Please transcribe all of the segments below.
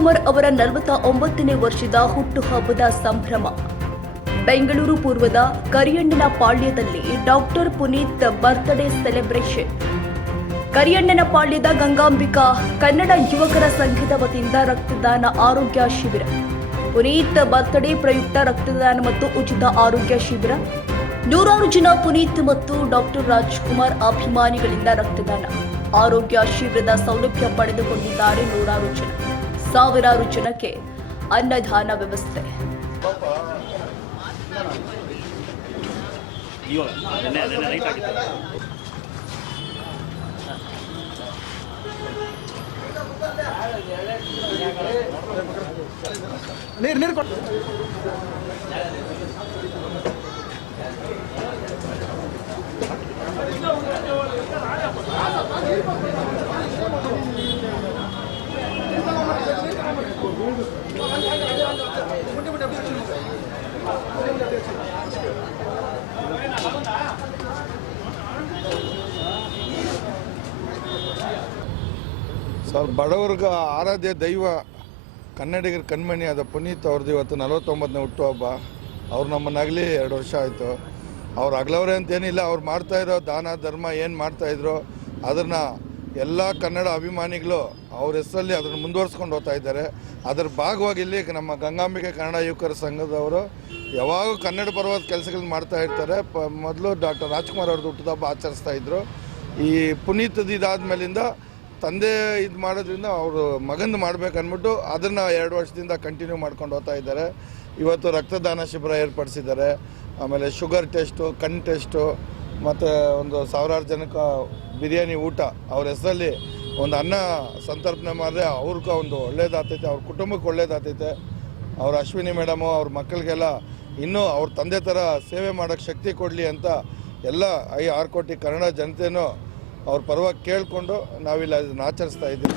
ನಲವತ್ತ ಒಂಬತ್ತನೇ ವರ್ಷದ ಹುಟ್ಟುಹಬ್ಬದ ಸಂಭ್ರಮ. ಬೆಂಗಳೂರು ಪೂರ್ವದ ಕರಿಯಣ್ಣನ ಪಾಳ್ಯದಲ್ಲಿ ಡಾಕ್ಟರ್ ಪುನೀತ್ ಬರ್ತ್ಡೇ ಸೆಲೆಬ್ರೇಷನ್ ಕರಿಯಣ್ಣನ ಪಾಳ್ಯದ ಗಂಗಾಂಬಿಕಾ ಕನ್ನಡ ಯುವಕರ ಸಂಘದ ವತಿಯಿಂದ ರಕ್ತದಾನ ಆರೋಗ್ಯ ಶಿಬಿರ. ಪುನೀತ್ ಬರ್ತ್ಡೇ ಪ್ರಯುಕ್ತ ರಕ್ತದಾನ ಮತ್ತು ಉಚಿತ ಆರೋಗ್ಯ ಶಿಬಿರ. ನೂರಾರು ಜನ ಪುನೀತ್ ಮತ್ತು ಡಾಕ್ಟರ್ ರಾಜ್ಕುಮಾರ್ ಅಭಿಮಾನಿಗಳಿಂದ ರಕ್ತದಾನ. ಆರೋಗ್ಯ ಶಿಬಿರದ ಸೌಲಭ್ಯ ಪಡೆದುಕೊಂಡಿದ್ದಾರೆ ನೂರಾರು ಜನ. ಸಾವಿರಾರು ಜನಕ್ಕೆ ಅನ್ನದಾನ ವ್ಯವಸ್ಥೆ. ನೀರು ನೀರು ಕೊಟ್ಟು ಸರ್, ಬಡವರ್ಗ ಆರಾಧ್ಯ ದೈವ ಕನ್ನಡಿಗರ ಕಣ್ಮಣಿ ಆದ ಪುನೀತ್ ಅವ್ರದ್ದು ಇವತ್ತು ನಲವತ್ತೊಂಬತ್ತನೇ ಹುಟ್ಟುಹಬ್ಬ. ಅವ್ರು ನಮ್ಮನ್ನಾಗಲಿ ಎರಡು ವರ್ಷ ಆಯಿತು. ಅವ್ರು ಅಗ್ಲವ್ರೆ ಅಂತೇನಿಲ್ಲ, ಅವ್ರು ಮಾಡ್ತಾಯಿರೋ ದಾನ, ಧರ್ಮ ಏನು ಮಾಡ್ತಾಯಿದ್ರು ಅದನ್ನ ಎಲ್ಲ ಕನ್ನಡ ಅಭಿಮಾನಿಗಳು ಅವ್ರ ಹೆಸರಲ್ಲಿ ಅದನ್ನು ಮುಂದುವರ್ಸ್ಕೊಂಡು ಹೋಗ್ತಾ ಇದ್ದಾರೆ. ಅದರ ಭಾಗವಾಗಿ ಇಲ್ಲಿ ನಮ್ಮ ಗಂಗಾಂಬಿಕೆ ಕನ್ನಡ ಯುವಕರ ಸಂಘದವರು ಯಾವಾಗ ಕನ್ನಡ ಪರ್ವದ ಕೆಲಸಗಳನ್ನ ಮಾಡ್ತಾ ಇರ್ತಾರೆ. ಪ, ಮೊದಲು ಡಾಕ್ಟರ್ ರಾಜ್ಕುಮಾರ್ ಅವ್ರದ್ದು ಹುಟ್ಟುಹಬ್ಬ ಆಚರಿಸ್ತಾ ಇದ್ರು. ಈ ಪುನೀತ್ ಇದಾದ್ಮೇಲಿಂದ ತಂದೆ ಇದು ಮಾಡೋದ್ರಿಂದ ಅವರು ಮಗಂದು ಮಾಡ್ಬೇಕು ಅಂದ್ಬಿಟ್ಟು ಅದನ್ನು ಎರಡು ವರ್ಷದಿಂದ ಕಂಟಿನ್ಯೂ ಮಾಡ್ಕೊಂಡು ಹೋಗ್ತಾ ಇದ್ದಾರೆ. ಇವತ್ತು ರಕ್ತದಾನ ಶಿಬಿರ ಏರ್ಪಡಿಸಿದ್ದಾರೆ. ಆಮೇಲೆ ಶುಗರ್ ಟೆಸ್ಟು, ಕಣ್ ಟೆಸ್ಟು, ಮತ್ತು ಒಂದು ಸಾವಿರಾರು ಜನಕ್ಕೆ ಬಿರಿಯಾನಿ ಊಟ ಅವ್ರ ಹೆಸರಲ್ಲಿ ಒಂದು ಅನ್ನ ಸಂತರ್ಪಣೆ ಮಾಡಿದ್ರೆ ಅವ್ರಿಗೂ ಒಂದು ಒಳ್ಳೇದಾಗ್ತೈತೆ, ಅವ್ರ ಕುಟುಂಬಕ್ಕೆ ಒಳ್ಳೇದಾಗ್ತೈತೆ. ಅವ್ರ ಅಶ್ವಿನಿ ಮೇಡಮು, ಅವ್ರ ಮಕ್ಕಳಿಗೆಲ್ಲ ಇನ್ನೂ ಅವ್ರ ತಂದೆ ಥರ ಸೇವೆ ಮಾಡೋಕ್ಕೆ ಶಕ್ತಿ ಕೊಡಲಿ ಅಂತ ಎಲ್ಲ ಐ ಆರು ಕೋಟಿ ಕನ್ನಡ ಜನತೆಯೂ ಅವ್ರ ಪರವಾಗಿ ಕೇಳಿಕೊಂಡು ನಾವಿಲ್ಲಿ ಅದನ್ನ ಆಚರಿಸ್ತಾ ಇದ್ದೀವಿ.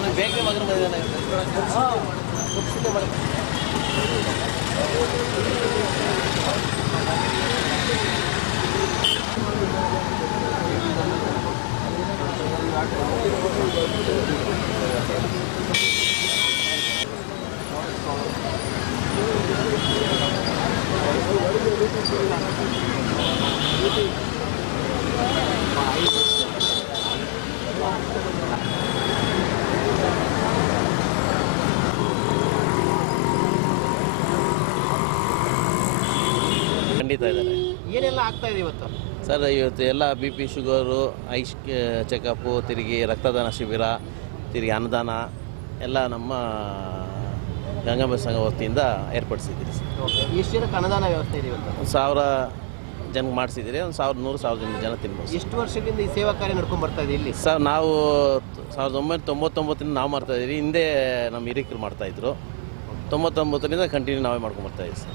ಅವನಿಗೆ ಬೇಕೇ ಮಗನ ಬಂದಿದ್ದಾನೆ ಖಂಡಿತ ಇದ್ದಾರೆ. ಏನೆಲ್ಲ ಆಗ್ತಾ ಇದೆ ಇವತ್ತು? ಸರ್ ಇವತ್ತು ಎಲ್ಲ B P sugar eyes checkup ತಿರುಗಿ ರಕ್ತದಾನ ಶಿಬಿರ ತಿರುಗಿ ಅನುದಾನ ಎಲ್ಲ ನಮ್ಮ ಗಂಗಾಂಬ ಸಂಘ ವತಿಯಿಂದ ಏರ್ಪಡಿಸಿದ್ದೀರಿ ಸರ್. ಎಷ್ಟು ಜನಕ್ಕೆ ಅನುದಾನ ವ್ಯವಸ್ಥೆ ಇದೆ ಇವತ್ತು? ಒಂದು ಸಾವಿರ ಜನಕ್ಕೆ ಮಾಡಿಸಿದ್ದೀರಿ ಒಂದು ಸಾವಿರದ ನೂರು ಸಾವಿರದ ಜನ ತಿನ್ಬೋದು ಎಷ್ಟು ವರ್ಷದಿಂದ ಈ ಸೇವಾ ಕಾರ್ಯ ನಡ್ಕೊಂಡು ಬರ್ತಾ ಇದೆ ಇಲ್ಲಿ? ಸರ್ ನಾವು ಸಾವಿರದ ಒಂಬೈನೂರ ತೊಂಬತ್ತೊಂಬತ್ತರಿಂದ ನಾವು ಮಾಡ್ತಾ ಇದ್ದೀವಿ. ಹಿಂದೆ ನಮ್ಮ ಹಿರಿಕರು ಮಾಡ್ತಾಯಿದ್ರು ತೊಂಬತ್ತೊಂಬತ್ತರಿಂದ ಕಂಟಿನ್ಯೂ ನಾವೇ ಮಾಡ್ಕೊಂಡು ಬರ್ತಾ ಇದ್ದೀವಿ ಸರ್.